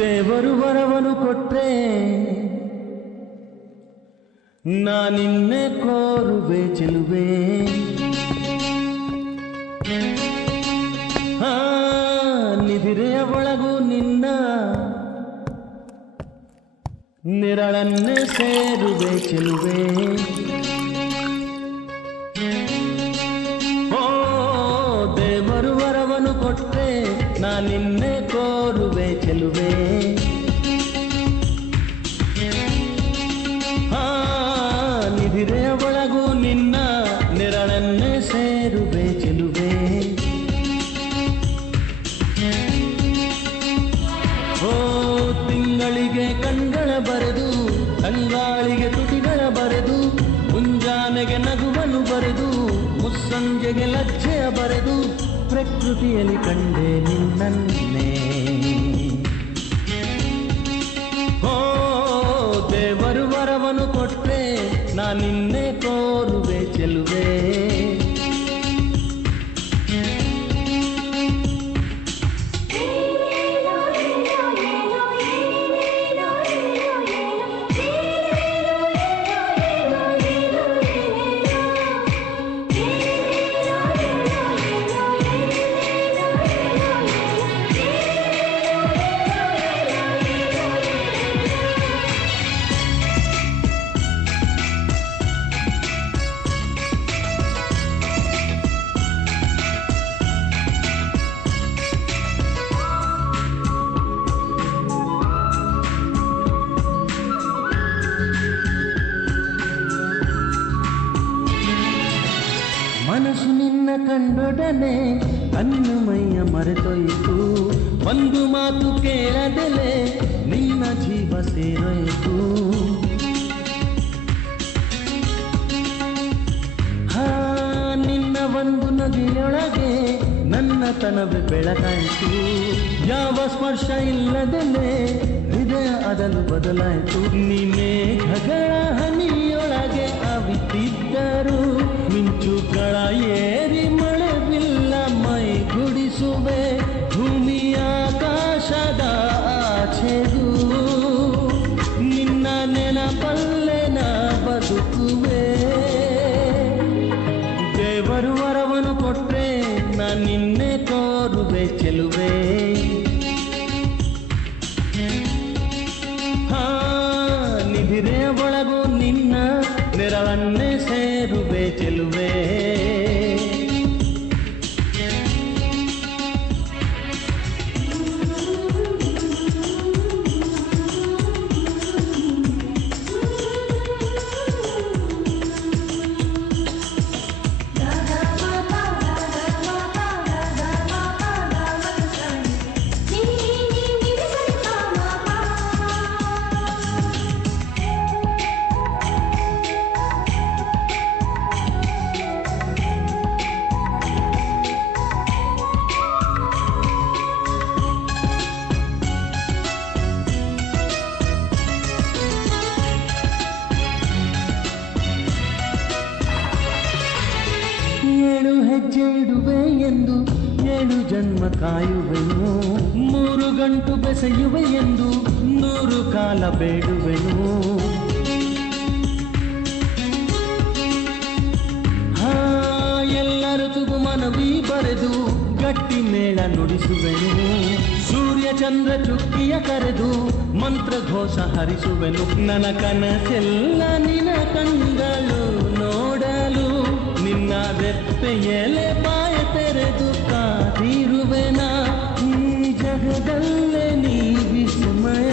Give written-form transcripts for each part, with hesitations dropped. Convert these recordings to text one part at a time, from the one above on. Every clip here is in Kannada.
ದೇವರು ವರವನು ಕೊಟ್ರೆ ನಾನಿನ್ನೆ ಕೋರುವೆ ಚೆಲುವೆ. ನಿಧಿರೆಯ ಒಳಗೂ ನಿನ್ನ ನಿರಳನ್ನೇ ಸೇರುವೆ ಚೆಲುವೆ. ಓ ದೇವರು ವರವನು ಕೊಟ್ರೆ ನಾನಿನ್ನೆ ಕೋರುವೆ ಚೆಲುವೆ. ನಿಧಿರೆಯ ಒಳಗೂ ನಿನ್ನ ನಿರಳನ್ನೇ ಸೇರುವೆ ಚೆಲುವೆ. ಓ ತಿಂಗಳಿಗೆ ಕಣ್ಗಳ ಬರೆದು ತಂಗಾಳಿಗೆ ತುಟಿಗಳ ಬರೆದು ಮುಂಜಾನೆಗೆ ನಗುವನ್ನು ಬರೆದು ಮುಸ್ಸಂಜೆಗೆ ಲಜ್ಜೆಯ ಬರೆದು ಪ್ರಕೃತಿಯಲ್ಲಿ ಕಂಡೆ ನಿನ್ನನ್ನೇ. ಓ ದೇವರು ವರವನ್ನು ಕೊಟ್ರೆ ನಾನಿನ್ನೆ ಕೋರುವೆ ಚೆಲುವೆ. ಮನಸ್ಸು ನಿನ್ನ ಕಂಡೊಡನೆ ಕಣ್ಣು ಮೈಯ ಮರೆತೊಯ್ತು. ಒಂದು ಮಾತು ಕೇಳದೆಲೆ ನಿನ್ನ ಜೀವ ಸೇರೊಯ್ತು. ನಿನ್ನ ಒಂದು ನದಿಯೊಳಗೆ ನನ್ನ ತನವೇ ಬೆಳಕಾಯಿತು. ಯಾವ ಸ್ಪರ್ಶ ಇಲ್ಲದೆಲೆ ಹೃದಯ ಅದಲು ಬದಲಾಯಿತು. ಮೇಘಗಳ ಹನಿಯೊಳಗೆ ಅವಿತಿದ್ದರು ಮಿಂಚುಗಳ ಏರಿ ಮಳೆ ಬಿಲ್ಲ ಮೈ ಗುಡಿಸುವೆ. ಭೂಮಿಯಾಕಾಶದ ಆಚೆಗೂ ನಿನ್ನ ನೆನಪಲ್ಲೇ ನಾ ಬದುಕುವೆ. ದೇವರು ವರವನ್ನು ಕೊಟ್ರೆ ನಾನಿನ್ನೆ ಕೋರುವೆ ಚೆಲುವೆ. ನಿಧಿರೆಯ ಒಳಗೂ ನಿನ್ನ ನೆರಳನ್ನೇ ಸೇರುವೆ ಚೆಲುವೆ. ಏಳು ಹೆಜ್ಜೆ ಇಡುವೆ ಎಂದು 7 ಜನ್ಮ ಕಾಯುವೆನು. 3 ಗಂಟು ಬೆಸೆಯುವೆ ಎಂದು 100 ಕಾಲ ಬೇಡುವೆನು. ಎಲ್ಲರ ತುಗು ಮನವಿ ಬರೆದು ಗಟ್ಟಿ ಮೇಳ ನುಡಿಸುವೆನು. ಸೂರ್ಯ ಚಂದ್ರ ಚುಕ್ಕಿಯ ಕರೆದು ಮಂತ್ರ ಘೋಷ ಹರಿಸುವೆನು. ನನ್ನ ಕನಸೆಲ್ಲ ನಿನ್ನ ಕಣ್ಗಳು ನೋಡಲು ನಿನ್ನ ರೆಪ್ಪೆಯಲೆ ಬಾಯ ತೆರೆದು ಕಾದಿರುವೆನ. ಈ ಜಗದಲ್ಲೇ ನೀ ವಿಸ್ಮಯ.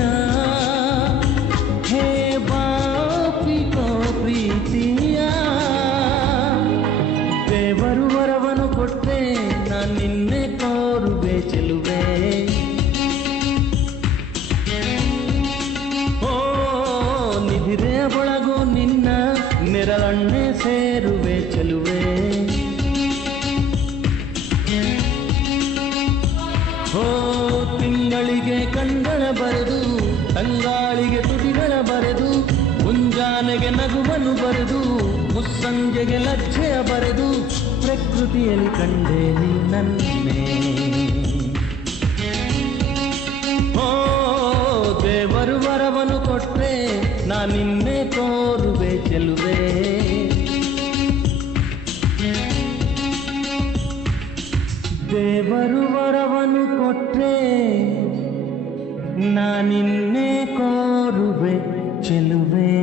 ಹೇ ಬಾಪಿಕೋ ಪ್ರೀತಿಯ. ದೇವರು ವರವನ್ನು ಕೊಟ್ಟೆ ನಾನಿನ್ನೆ ಕೋರುವೆ ಚೆಲುವೆ. ಓ ನಿಧಿರೆಯ ಒಳಗೂ ನಿನ್ನ ನೆರಳನ್ನೇ ಸೇರುವೆ ಚೆಲುವೆ. ಓ ತಿಂಗಳಿಗೆ ಕಣ್ಗಳ ಬರೆದು ತಂಗಾಳಿಗೆ ತುಟಿಗಳ ಬರೆದು ಮುಂಜಾನೆಗೆ ನಗುವನ್ನು ಬರೆದು ಮುಸ್ಸಂಜೆಗೆ ಲಜ್ಜೆಯ ಬರೆದು ಪ್ರಕೃತಿಯಲ್ಲಿ ಕಂಡೆ ನಿನ್ನನ್ನೇ. ಓ ವರವನ್ನು ಕೊಟ್ರೆ ನಾ ನಿನ್ನೆ ಕೋರುವೆ ಚೆಲುವೆ. ದೇವರು ವರವನ್ನು ಕೊಟ್ರೆ ನಾ ನಿನ್ನೆ ಕೋರುವೆ ಚೆಲುವೆ.